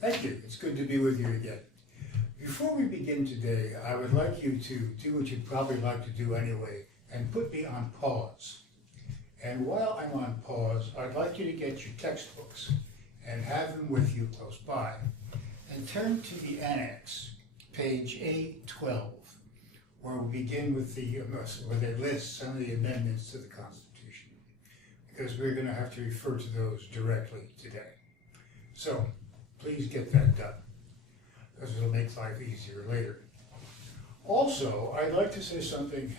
Thank you. It's good to be with you again. Before we begin today, I would like you to do what you'd probably like to do anyway, and put me on pause. And while I'm on pause, I'd like you to get your textbooks and have them with you close by, and turn to the annex, page A12, where we begin with where they list some of the amendments to the Constitution, because we're going to have to refer to those directly today. So please get that done, because it'll make life easier later. Also, I'd like to say something.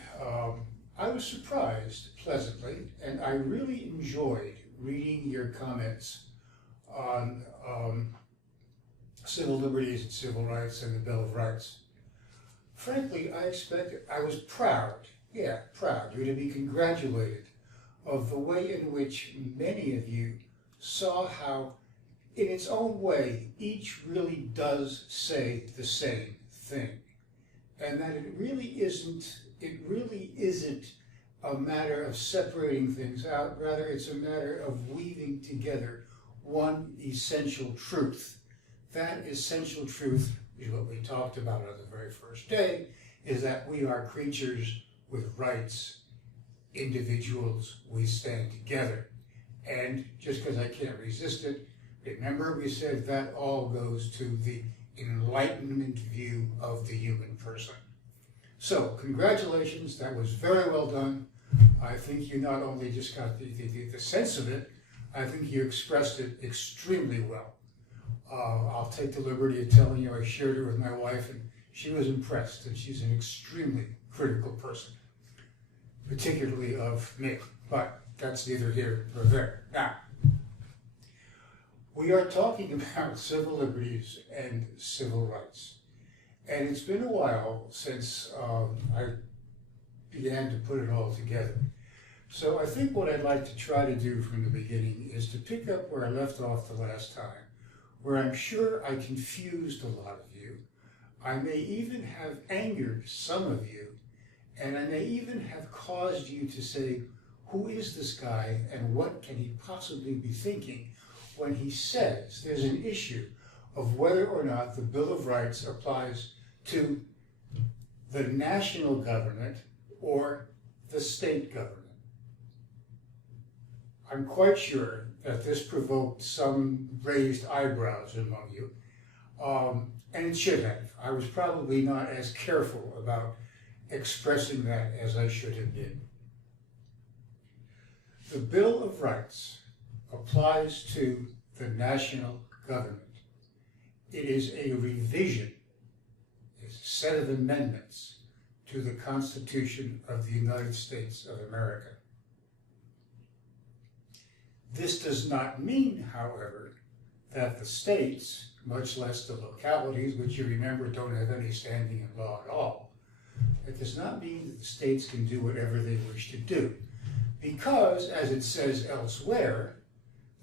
I was surprised pleasantly, and I really enjoyed reading your comments on civil liberties and civil rights and the Bill of Rights. Frankly, I was proud, proud, you're to be congratulated of the way in which many of you saw how, in its own way, each really does say the same thing. And that it really isn't a matter of separating things out, rather it's a matter of weaving together one essential truth. That essential truth is what we talked about on the very first day, is that we are creatures with rights, individuals, we stand together. And just because I can't resist it, remember we said that all goes to the Enlightenment view of the human person. So, congratulations, that was very well done. I think you not only just got the sense of it, I think you expressed it extremely well. I'll take the liberty of telling you I shared it with my wife, and she was impressed, and she's an extremely critical person, particularly of me, but that's neither here nor there. Now, we are talking about civil liberties and civil rights, and it's been a while since I began to put it all together. So I think what I'd like to try to do from the beginning is to pick up where I left off the last time, where I'm sure I confused a lot of you. I may even have angered some of you, and I may even have caused you to say, who is this guy and what can he possibly be thinking when he says there's an issue of whether or not the Bill of Rights applies to the national government or the state government. I'm quite sure that this provoked some raised eyebrows among you, and it should have. I was probably not as careful about expressing that as I should have been. The Bill of Rights applies to the national government. It is a revision, it's a set of amendments to the Constitution of the United States of America. This does not mean, however, that the states, much less the localities, which you remember don't have any standing in law at all, it does not mean that the states can do whatever they wish to do. Because, as it says elsewhere,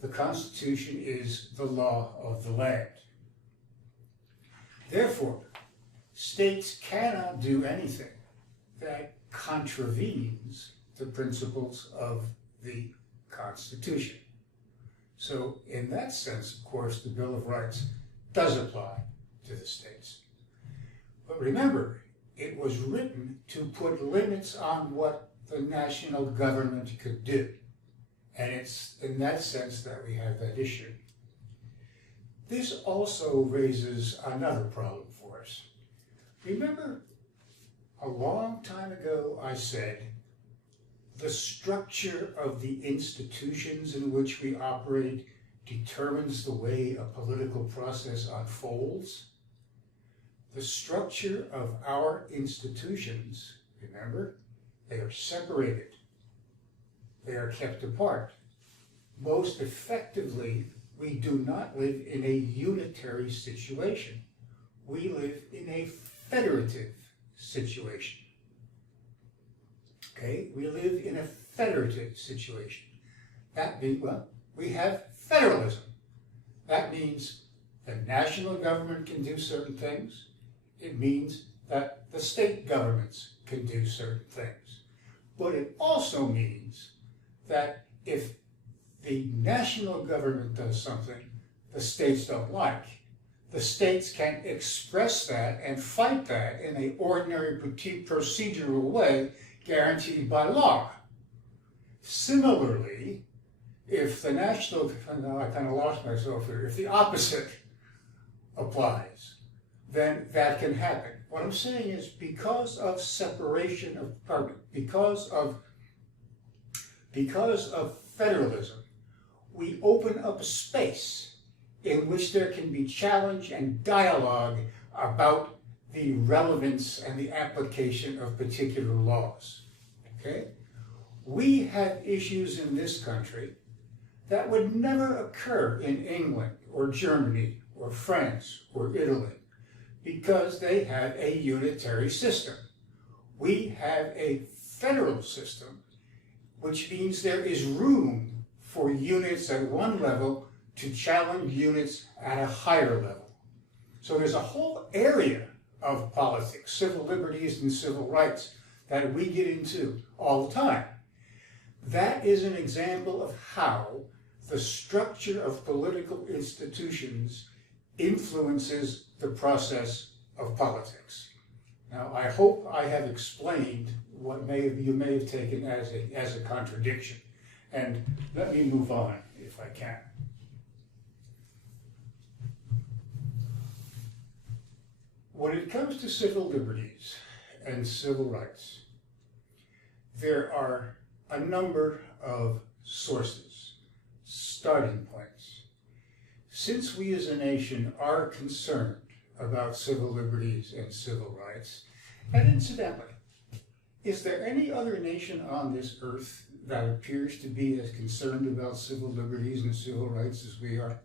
the Constitution is the law of the land. Therefore, states cannot do anything that contravenes the principles of the Constitution. So, in that sense, of course, the Bill of Rights does apply to the states. But remember, it was written to put limits on what the national government could do. And it's in that sense that we have that issue. This also raises another problem for us. Remember, a long time ago I said, the structure of the institutions in which we operate determines the way a political process unfolds. The structure of our institutions, remember, they are separated. They are kept apart. Most effectively, we do not live in a unitary situation. We live in a federative situation. Okay, we live in a federative situation. That means, well, we have federalism. That means the national government can do certain things. It means that the state governments can do certain things. But it also means that if the national government does something the states don't like, the states can express that and fight that in an ordinary procedural way guaranteed by law. Similarly, if the national, I kind of lost myself here, if the opposite applies, then that can happen. What I'm saying is because of separation of government, because of federalism, we open up a space in which there can be challenge and dialogue about the relevance and the application of particular laws. Okay? We have issues in this country that would never occur in England or Germany or France or Italy because they have a unitary system. We have a federal system, which means there is room for units at one level to challenge units at a higher level. So there's a whole area of politics, civil liberties and civil rights, that we get into all the time. That is an example of how the structure of political institutions influences the process of politics. Now, I hope I have explained what you may have taken as a contradiction. And let me move on, if I can. When it comes to civil liberties and civil rights, there are a number of sources, starting points. Since we as a nation are concerned about civil liberties and civil rights, and incidentally, is there any other nation on this earth that appears to be as concerned about civil liberties and civil rights as we are?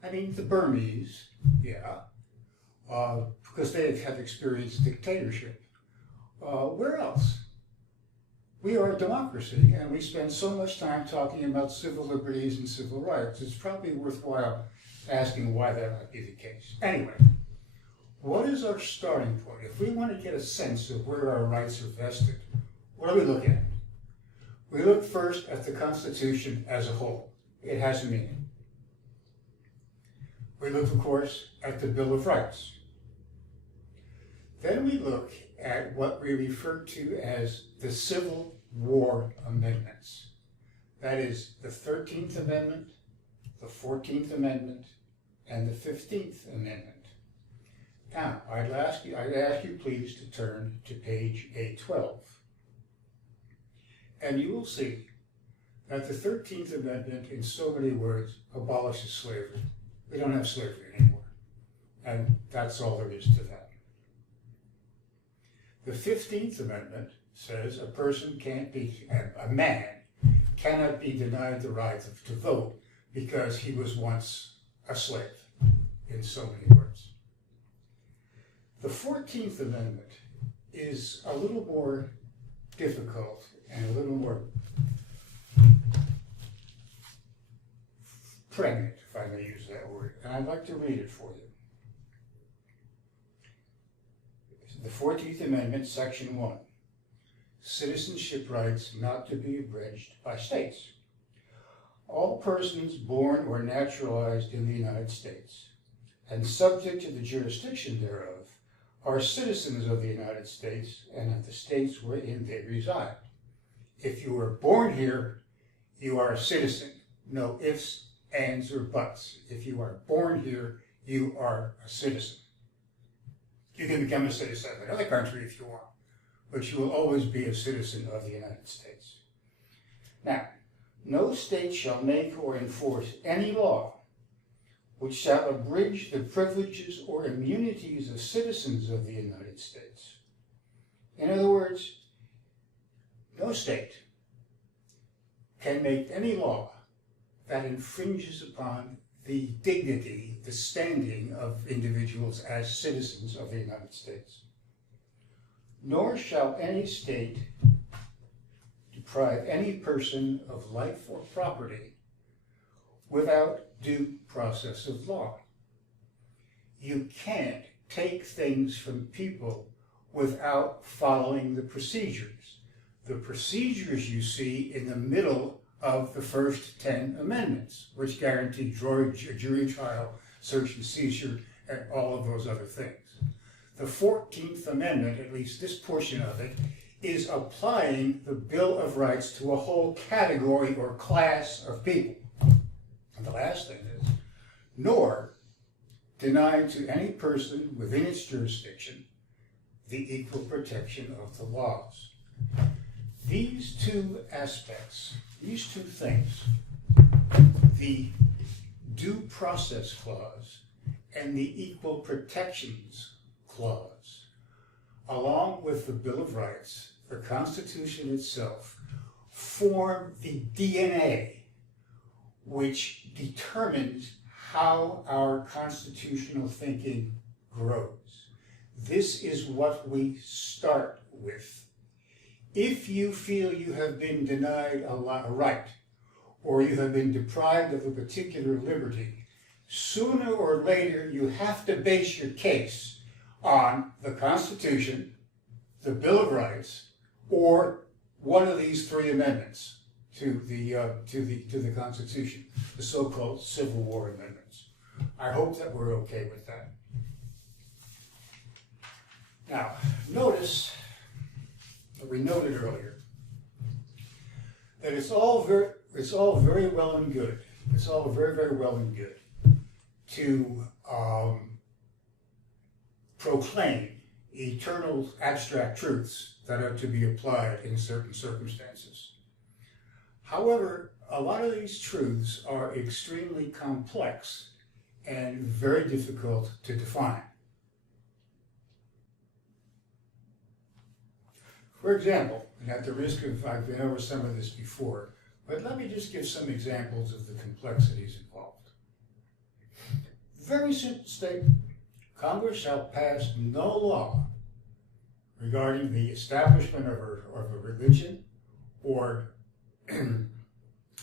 I mean, the Burmese, yeah, because they have experienced dictatorship. Where else? We are a democracy, and we spend so much time talking about civil liberties and civil rights. It's probably worthwhile asking why that might be the case. Anyway, what is our starting point? If we want to get a sense of where our rights are vested, what are we looking at? We look first at the Constitution as a whole. It has a meaning. We look, of course, at the Bill of Rights. Then we look at what we refer to as the Civil War Amendments. That is the 13th Amendment, the 14th Amendment, and the 15th Amendment. Now, I'd ask you please to turn to page A12. And you will see that the 13th Amendment, in so many words, abolishes slavery. We don't have slavery anymore. And that's all there is to that. The 15th Amendment says a man cannot be denied the right to vote because he was once a slave, in so many words. The 14th Amendment is a little more difficult and a little more pregnant, if I may use that word, and I'd like to read it for you. The 14th Amendment, Section 1, citizenship rights not to be abridged by states. All persons born or naturalized in the United States and subject to the jurisdiction thereof are citizens of the United States and of the states wherein they reside. If you were born here, you are a citizen. No ifs, ands, or buts. If you are born here, you are a citizen. You can become a citizen of another country if you want, but you will always be a citizen of the United States. Now, no state shall make or enforce any law which shall abridge the privileges or immunities of citizens of the United States. In other words, no state can make any law that infringes upon the dignity, the standing of individuals as citizens of the United States. Nor shall any state deprive any person of life or property without due process of law. You can't take things from people without following the procedures. The procedures you see in the middle of the first 10 amendments, which guarantee jury trial, search and seizure, and all of those other things. The 14th Amendment, at least this portion of it, is applying the Bill of Rights to a whole category or class of people. And the last thing is, nor denying to any person within its jurisdiction the equal protection of the laws. These two aspects, these two things, the Due Process Clause and the Equal Protections Clause, along with the Bill of Rights, the Constitution itself, form the DNA which determines how our constitutional thinking grows. This is what we start with. If you feel you have been denied a right, or you have been deprived of a particular liberty, sooner or later you have to base your case on the Constitution, the Bill of Rights, or one of these three amendments to the Constitution, the so-called Civil War amendments. I hope that we're okay with that. Now, notice that we noted earlier that it's all very well and good. It's all very, very well and good to proclaim eternal abstract truths that are to be applied in certain circumstances. However, a lot of these truths are extremely complex and very difficult to define. For example, and at the risk of, I've been over some of this before, but let me just give some examples of the complexities involved. Very simple statement. Congress shall pass no law regarding the establishment of a religion or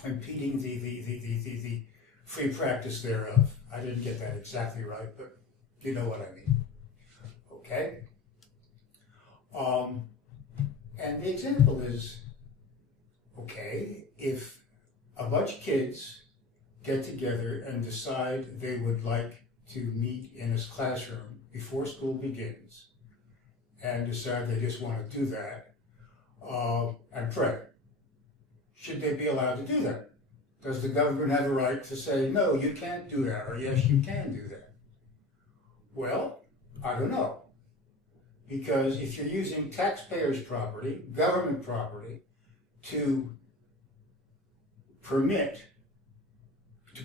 impeding the free practice thereof. I didn't get that exactly right, but you know what I mean. Okay? And the example is, okay, if a bunch of kids get together and decide they would like to meet in a classroom before school begins and decide they just want to do that and pray, should they be allowed to do that? Does the government have a right to say, no, you can't do that, or yes, you can do that? Well, I don't know. Because if you're using taxpayers' property, government property, to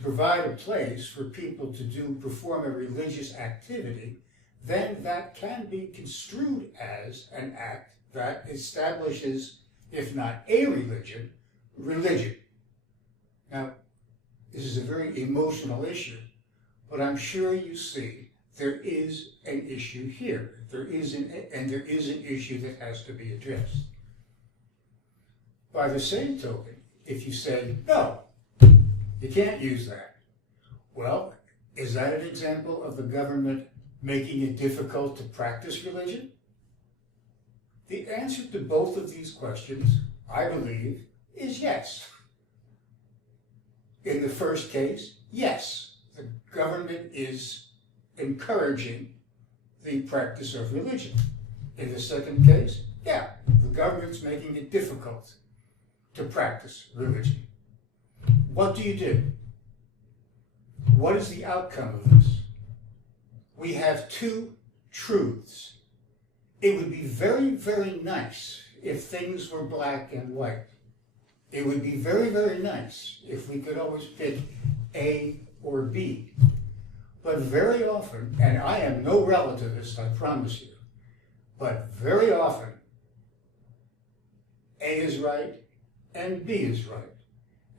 provide a place for people to perform a religious activity, then that can be construed as an act that establishes, if not a religion, religion. Now, this is a very emotional issue, but I'm sure you see there is an issue here. There is an issue that has to be addressed. By the same token, if you say, no, you can't use that, well, is that an example of the government making it difficult to practice religion? The answer to both of these questions, I believe, is yes. In the first case, yes, the government is encouraging the practice of religion. In the second case, yeah, the government's making it difficult to practice religion. What do you do? What is the outcome of this? We have two truths. It would be very, very nice if things were black and white. It would be very, very nice if we could always pick A or B. But very often, and I am no relativist, I promise you, but very often, A is right and B is right,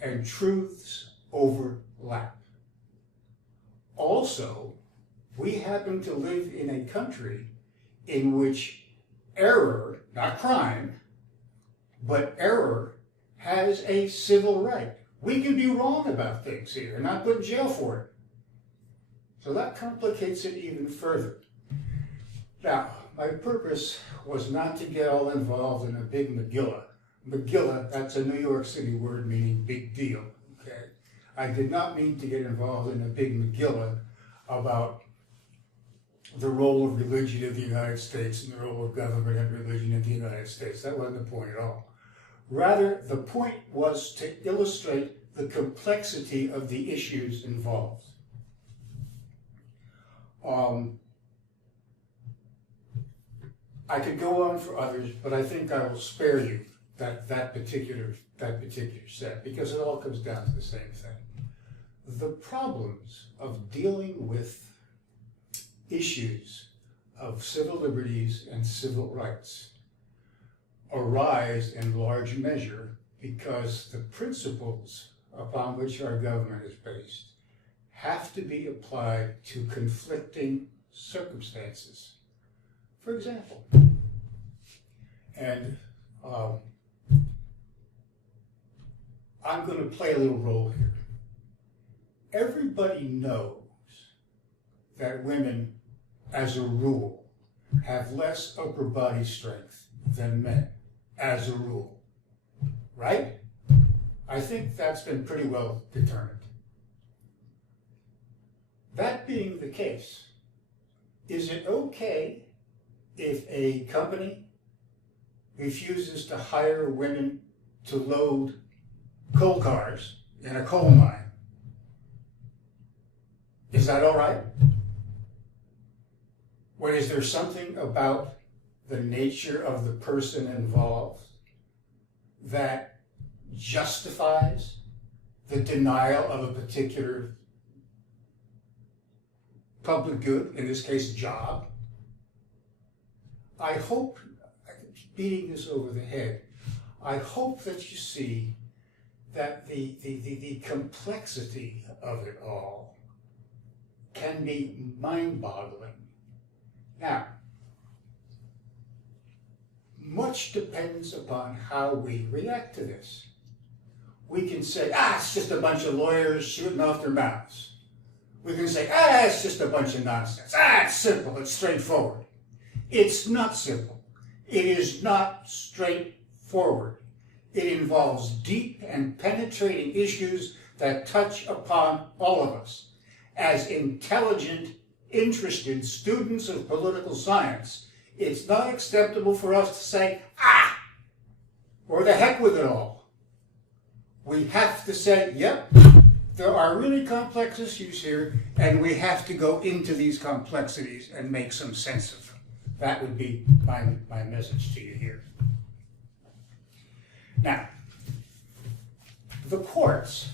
and truths overlap. Also, we happen to live in a country in which error, not crime, but error has a civil right. We can be wrong about things here and not put in jail for it. So that complicates it even further. Now, my purpose was not to get all involved in a big Megillah. Megillah, that's a New York City word meaning big deal, okay? I did not mean to get involved in a big Megillah about the role of religion in the United States and the role of government and religion in the United States. That wasn't the point at all. Rather, the point was to illustrate the complexity of the issues involved. I could go on for others, but I think I will spare you that particular set, because it all comes down to the same thing. The problems of dealing with issues of civil liberties and civil rights arise in large measure because the principles upon which our government is based have to be applied to conflicting circumstances. For example, and I'm going to play a little role here. Everybody knows that women, as a rule, have less upper body strength than men, as a rule, right? I think that's been pretty well determined. That being the case, is it okay if a company refuses to hire women to load coal cars in a coal mine? Is that all right? Or is there something about the nature of the person involved that justifies the denial of a particular public good, in this case, job? I hope, beating this over the head, I hope that you see that the complexity of it all can be mind-boggling. Now, much depends upon how we react to this. We can say, it's just a bunch of lawyers shooting off their mouths. We can say, it's just a bunch of nonsense. It's simple, it's straightforward. It's not simple. It is not straightforward. It involves deep and penetrating issues that touch upon all of us. As intelligent, interested students of political science, it's not acceptable for us to say, or the heck with it all. We have to say, yep, there are really complex issues here, and we have to go into these complexities and make some sense of them. That would be my message to you here. Now, the courts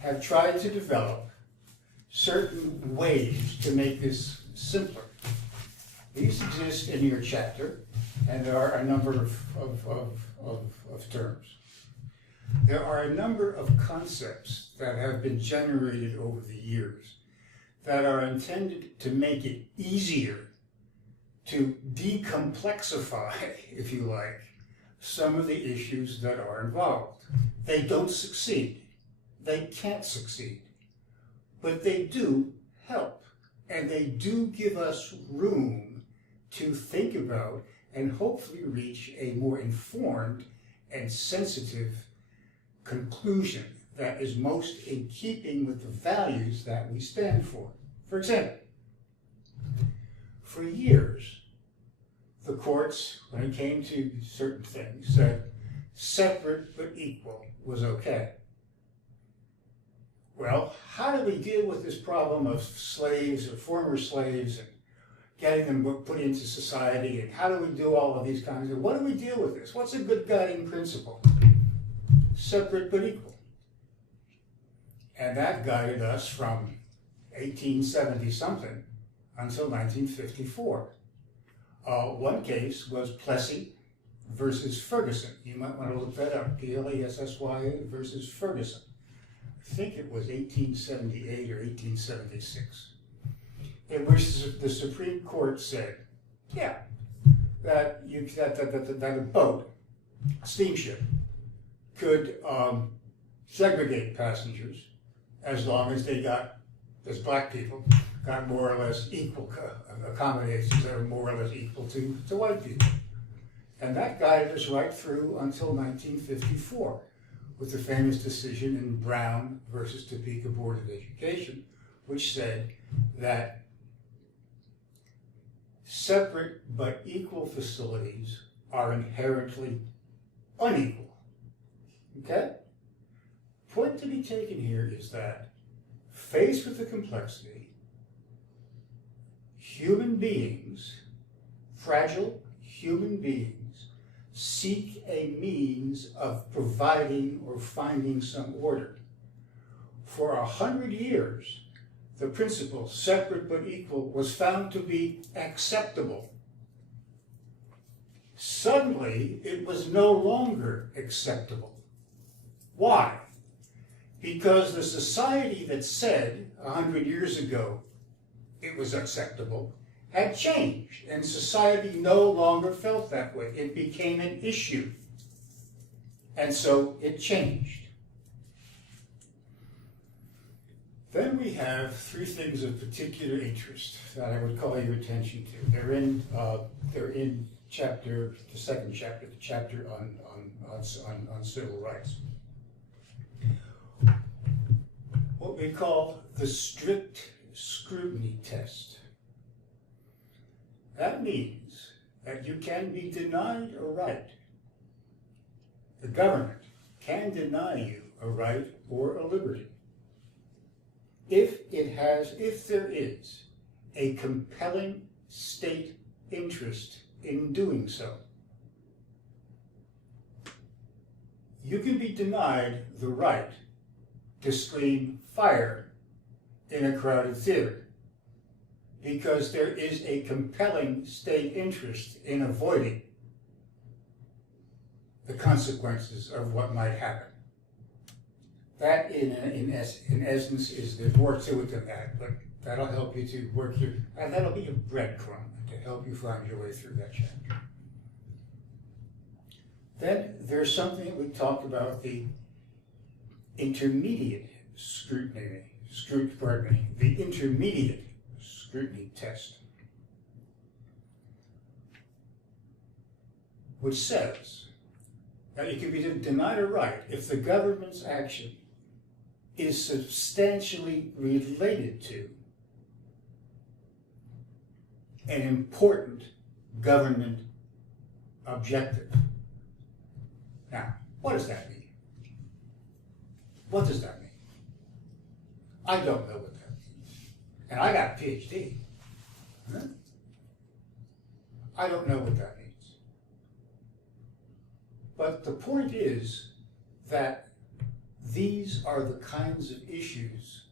have tried to develop certain ways to make this simpler. These exist in your chapter, and there are a number of terms. There are a number of concepts that have been generated over the years that are intended to make it easier to decomplexify, if you like, some of the issues that are involved. They don't succeed. They can't succeed. But they do help, and they do give us room to think about and hopefully reach a more informed and sensitive conclusion that is most in keeping with the values that we stand for. For example, for years, the courts, when it came to certain things, said separate but equal was okay. Well, how do we deal with this problem of slaves or former slaves and getting them put into society, and how do we do all of these kinds of, what do we deal with this? What's a good guiding principle? Separate but equal. And that guided us from 1870-something until 1954. One case was Plessy versus Ferguson. You might want to look that up, Plessy versus Ferguson. I think it was 1878 or 1876, in which the Supreme Court said, that a boat, a steamship, could segregate passengers as long as they got, as black people, got more or less equal accommodations that were more or less equal to white people. And that guided us right through until 1954, with the famous decision in Brown versus Topeka Board of Education, which said that separate but equal facilities are inherently unequal. Okay? Point to be taken here is that, faced with the complexity, human beings, fragile human beings, seek a means of providing or finding some order. For 100 years, the principle, separate but equal, was found to be acceptable. Suddenly, it was no longer acceptable. Why? Because the society that said 100 years ago it was acceptable had changed, and society no longer felt that way. It became an issue, and so it changed. Then we have three things of particular interest that I would call your attention to. They're in the second chapter, the chapter on civil rights. What we call the strict scrutiny test. That means that you can be denied a right. The government can deny you a right or a liberty if there is a compelling state interest in doing so. You can be denied the right to scream fire in a crowded theater because there is a compelling state interest in avoiding the consequences of what might happen. That, in essence, is there's more to it than that, but that'll help you to work through, and that'll be a breadcrumb to help you find your way through that chapter. Then there's something that we talked about, the intermediate scrutiny, the intermediate scrutiny test, which says that you can be denied a right if the government's action is substantially related to an important government objective. Now, what does that mean? What does that mean? I don't know what that means. And I got a PhD. Huh? I don't know what that means. But the point is that these are the kinds of issues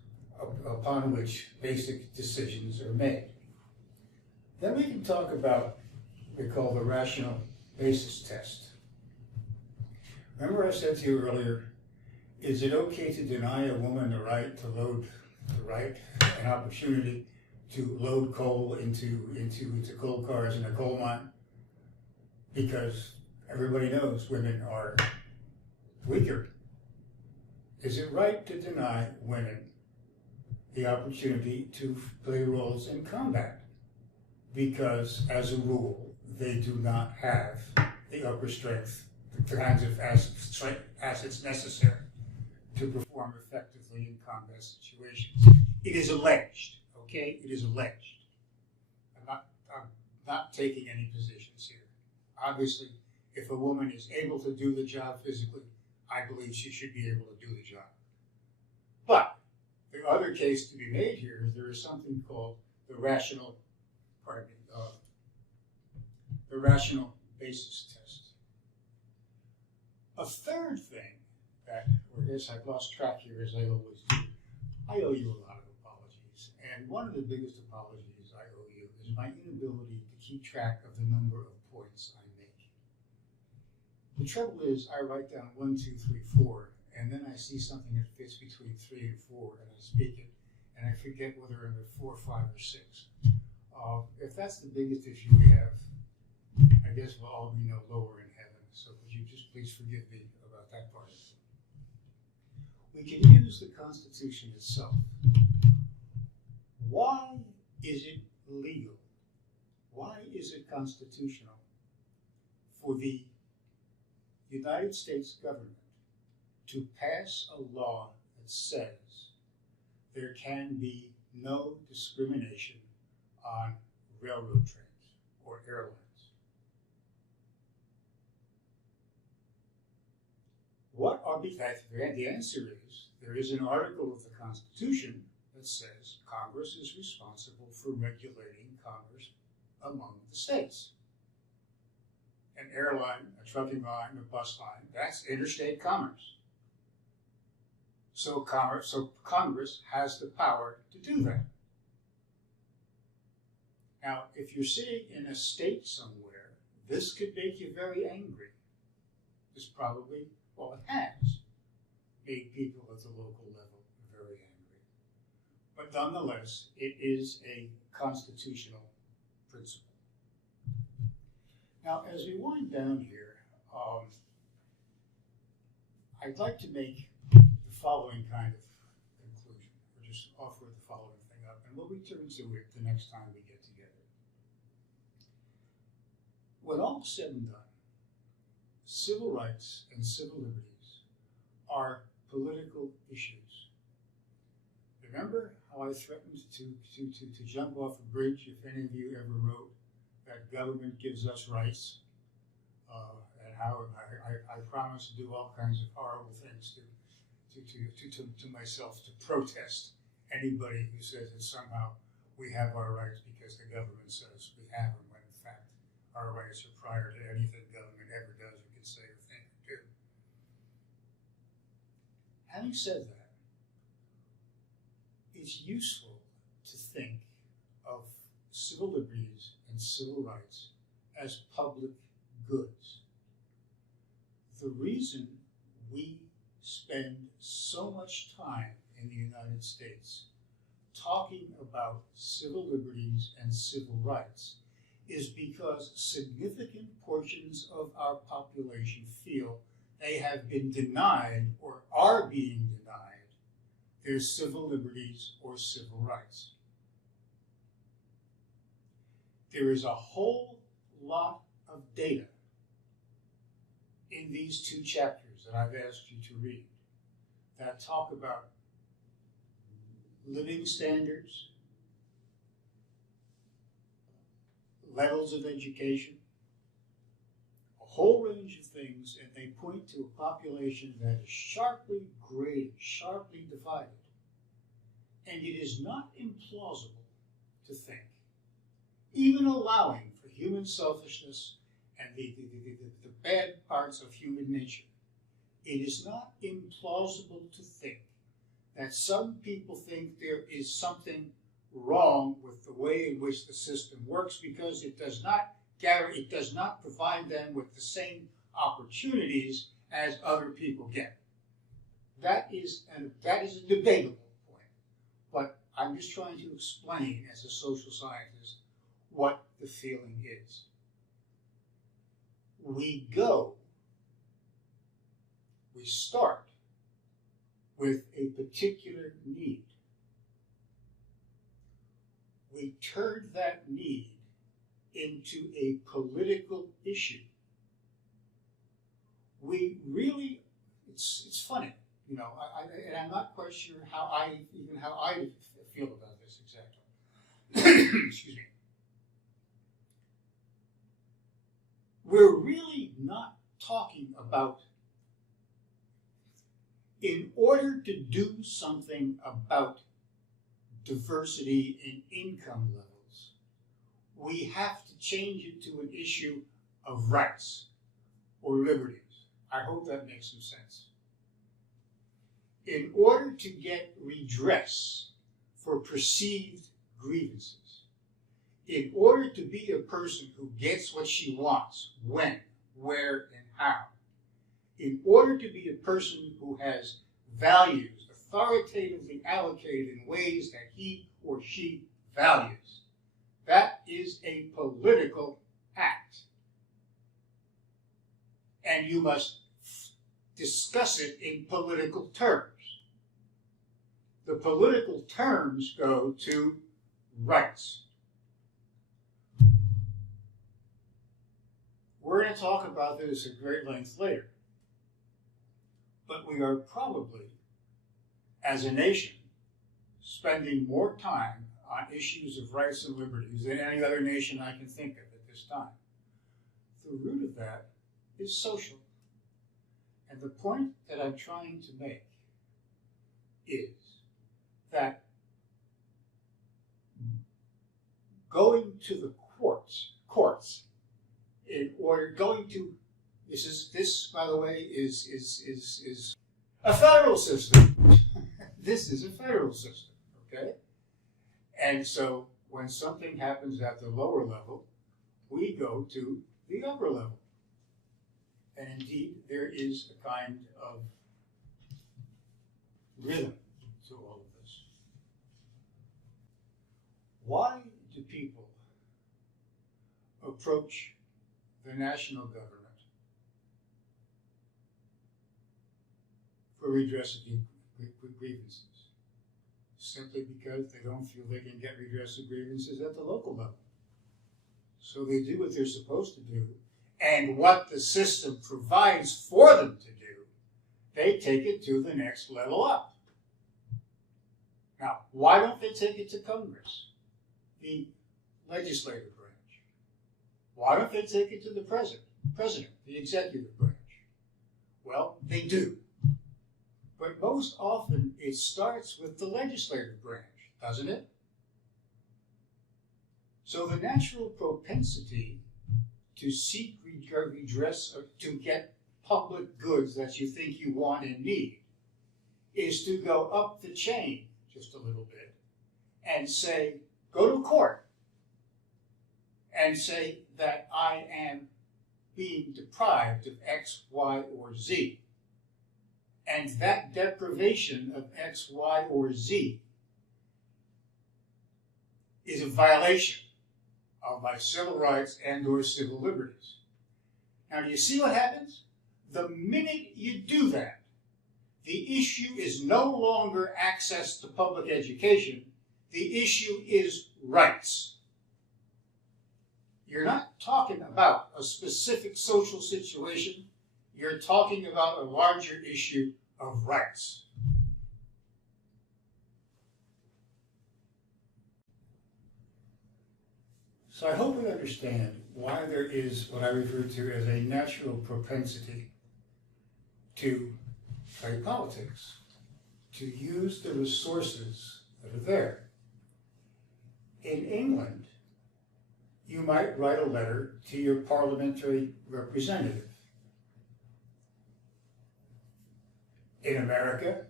upon which basic decisions are made. Then we can talk about what we call the rational basis test. Remember I said to you earlier, is it okay to deny a woman the right to an opportunity to load coal into coal cars in a coal mine? Because everybody knows women are weaker. Is it right to deny women the opportunity to play roles in combat? Because, as a rule, they do not have the upper strength, the kinds of assets necessary to perform effectively in combat situations. It is alleged, okay? It is alleged. I'm not taking any positions here. Obviously, if a woman is able to do the job physically, I believe she should be able to do the job. But the other case to be made here is there is something called the rational basis test. A third thing that, or I guess I've lost track here as I always do, I owe you a lot of apologies. And one of the biggest apologies I owe you is my inability to keep track of the number of points I make. The trouble is, I write down 1, 2, 3, 4, and then I see something that fits between 3 and 4, and I speak it, and I forget whether I'm at 4, 5, or 6. If that's the biggest issue we have, I guess we'll all be no lower in heaven. So would you just please forgive me about that part of it? We can use the Constitution itself. Why is it legal? Why is it constitutional for the United States government to pass a law that says there can be no discrimination on railroad trains or airlines. The answer is there is an article of the Constitution that says Congress is responsible for regulating commerce among the states. An airline, a trucking line, a bus line, that's interstate commerce. So Congress has the power to do that. Now, if you're sitting in a state somewhere, this could make you very angry. This probably, well, it has made people at the local level very angry. But nonetheless, it is a constitutional principle. Now, as we wind down here, I'd like to make the following kind of conclusion, or just offer the following thing up, and we'll return to it the next time we get together. When all is said and done, civil rights and civil liberties are political issues. Remember how I threatened to jump off a bridge if any of you ever wrote that government gives us rights, and how I promised to do all kinds of horrible things to myself to protest anybody who says that somehow we have our rights because the government says we have them, when in fact our rights are prior to anything government ever does or can say or think or do. Having said that, it's useful to think of civil liberties and civil rights as public goods. The reason we spend so much time in the United States talking about civil liberties and civil rights is because significant portions of our population feel they have been denied or are being denied their civil liberties or civil rights. There is a whole lot of data in these two chapters that I've asked you to read that talk about living standards, levels of education, a whole range of things, and they point to a population that is sharply graded, sharply divided. And it is not implausible to think, even allowing for human selfishness and the bad parts of human nature, it is not implausible to think that some people think there is something wrong with the way in which the system works because it does not provide them with the same opportunities as other people get. That is a debatable point, but I'm just trying to explain as a social scientist what the feeling is. We start with a particular need. We turn that need into a political issue. We really, it's funny, you know, and I'm not quite sure how I feel about this exactly. Excuse me. We're really not talking about, in order to do something about diversity in income levels, we have to change it to an issue of rights or liberties. I hope that makes some sense. In order to get redress for perceived grievances, in order to be a person who gets what she wants, when, where, and how, in order to be a person who has values authoritatively allocated in ways that he or she values, that is a political act. And you must discuss it in political terms. The political terms go to rights. We're going to talk about this at great length later. But we are probably, as a nation, spending more time on issues of rights and liberties than any other nation I can think of at this time. The root of that is social. And the point that I'm trying to make is that going to the courts, in order going to this by the way is a federal system. This is a federal system, okay? And so when something happens at the lower level, we go to the upper level. And indeed, there is a kind of rhythm to all of this. Why do people approach the national government for redress of grievances? Simply because they don't feel they can get redress of grievances at the local level. So they do what they're supposed to do, and what the system provides for them to do, they take it to the next level up. Now, why don't they take it to Congress, the legislative branch? Why don't they take it to the president, the executive branch? Well, they do. But most often it starts with the legislative branch, doesn't it? So the natural propensity to seek redress, or to get public goods that you think you want and need, is to go up the chain just a little bit and say, go to court and say that I am being deprived of X, Y, or Z. And that deprivation of X, Y, or Z is a violation of my civil rights and or civil liberties. Now, do you see what happens? The minute you do that, the issue is no longer access to public education. The issue is rights. You're not talking about a specific social situation. You're talking about a larger issue of rights. So I hope we understand why there is what I refer to as a natural propensity to play politics, to use the resources that are there. In England, you might write a letter to your parliamentary representative. In America,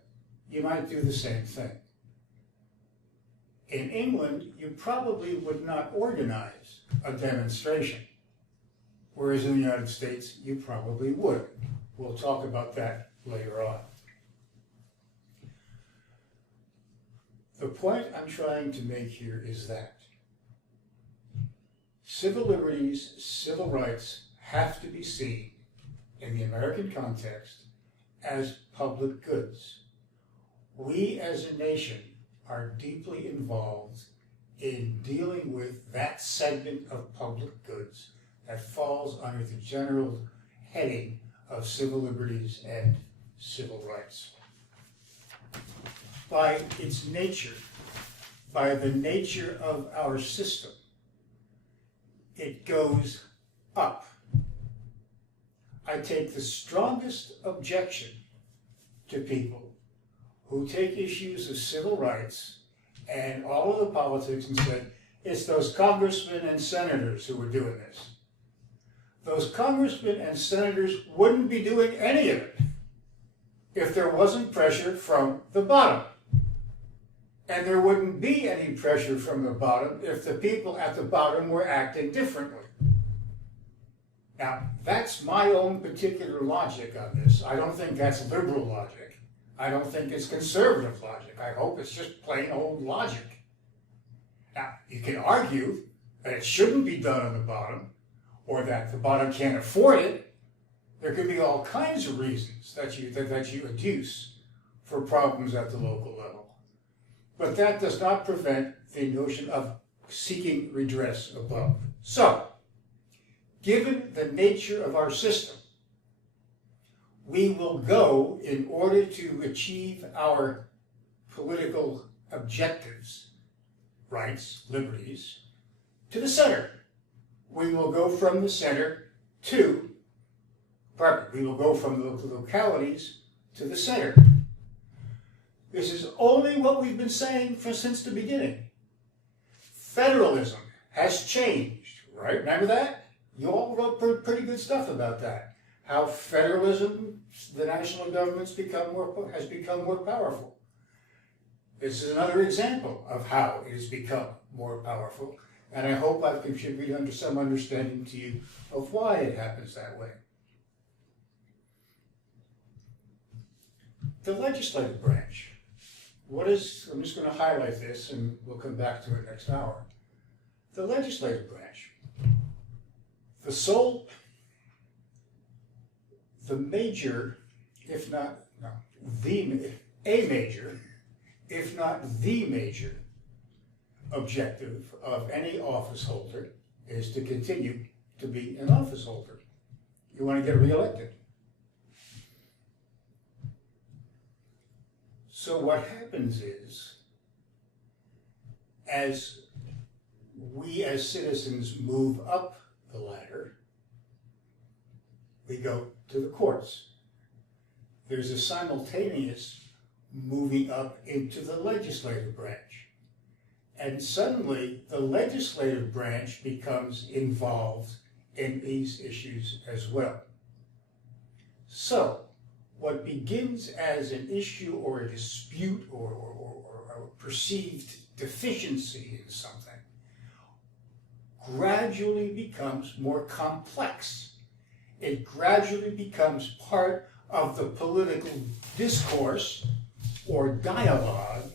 you might do the same thing. In England, you probably would not organize a demonstration, whereas in the United States, you probably would. We'll talk about that later on. The point I'm trying to make here is that civil liberties, civil rights have to be seen in the American context as public goods. We as a nation are deeply involved in dealing with that segment of public goods that falls under the general heading of civil liberties and civil rights. By its nature, by the nature of our system, it goes up. I take the strongest objection to people who take issues of civil rights and all of the politics and say, it's those congressmen and senators who are doing this. Those congressmen and senators wouldn't be doing any of it if there wasn't pressure from the bottom. And there wouldn't be any pressure from the bottom if the people at the bottom were acting differently. Now, that's my own particular logic on this. I don't think that's liberal logic. I don't think it's conservative logic. I hope it's just plain old logic. Now, you can argue that it shouldn't be done on the bottom, or that the bottom can't afford it. There could be all kinds of reasons that you adduce for problems at the local level. But that does not prevent the notion of seeking redress above. So, given the nature of our system, we will go in order to achieve our political objectives, rights, liberties, to the center. We will go from the center to, we will go from the localities to the center. This is only what we've been saying since the beginning. Federalism has changed, right? Remember that? You all wrote pretty good stuff about that. How federalism, the national government's has become more powerful. This is another example of how it has become more powerful, and I hope I've contributed some understanding to you of why it happens that way. The legislative branch. I'm just going to highlight this and we'll come back to it next hour. The legislative branch. A major, if not the major objective of any office holder is to continue to be an office holder. You want to get reelected. So what happens is, as we as citizens move up the ladder, we go to the courts. There's a simultaneous moving up into the legislative branch. And suddenly the legislative branch becomes involved in these issues as well. So, what begins as an issue or a dispute or a perceived deficiency in something gradually becomes more complex. It gradually becomes part of the political discourse or dialogue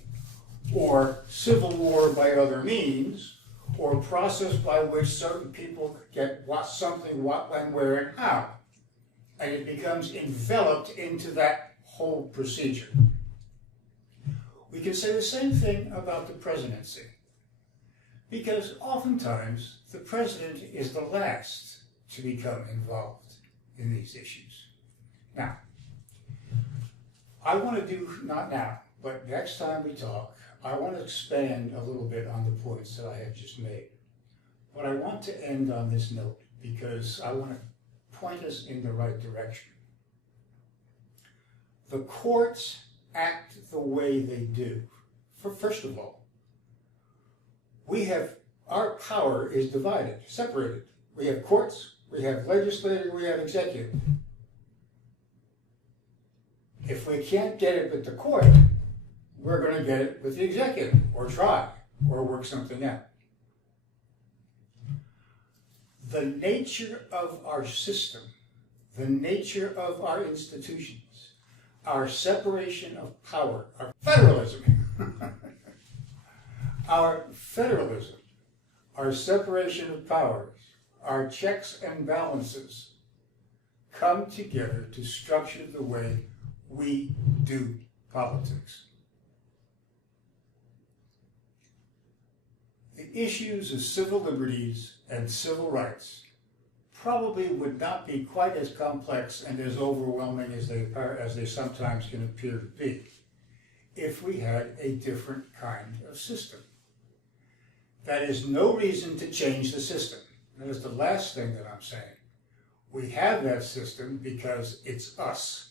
or civil war by other means or process by which certain people get something, what, when, where, and how. And it becomes enveloped into that whole procedure. We can say the same thing about the presidency, because oftentimes the president is the last to become involved in these issues. Now, I want to do, not now, but next time we talk, I want to expand a little bit on the points that I have just made. But I want to end on this note because I want to point us in the right direction. The courts act the way they do. First of all, our power is divided, separated. We have courts, we have legislative, we have executive. If we can't get it with the court, we're going to get it with the executive, or try, or work something out. The nature of our system, the nature of our institutions, our separation of power, our federalism, our separation of powers, our checks and balances come together to structure the way we do politics. The issues of civil liberties and civil rights probably would not be quite as complex and as overwhelming as they sometimes can appear to be if we had a different kind of system. That is no reason to change the system. That is the last thing that I'm saying. We have that system because it's us.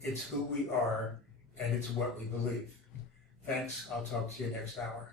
It's who we are, and it's what we believe. Thanks. I'll talk to you next hour.